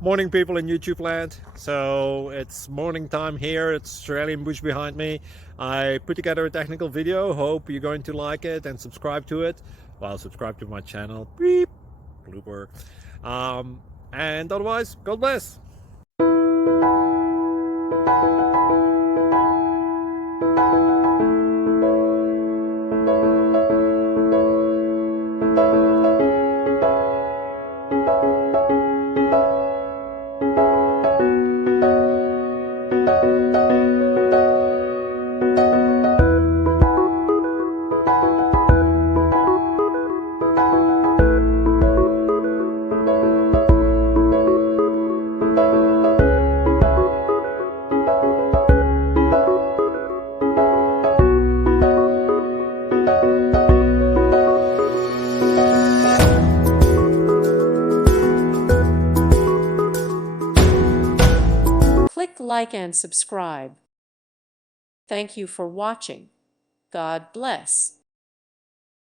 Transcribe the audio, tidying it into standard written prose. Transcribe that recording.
Morning, people in YouTube land. So it's morning time here. It's Australian bush behind me. I put together a technical video. Hope you're going to like it and subscribe to it. Well, subscribe to my channel. Beep. Blooper. And otherwise, God bless. Click like and subscribe. Thank you for watching. God bless.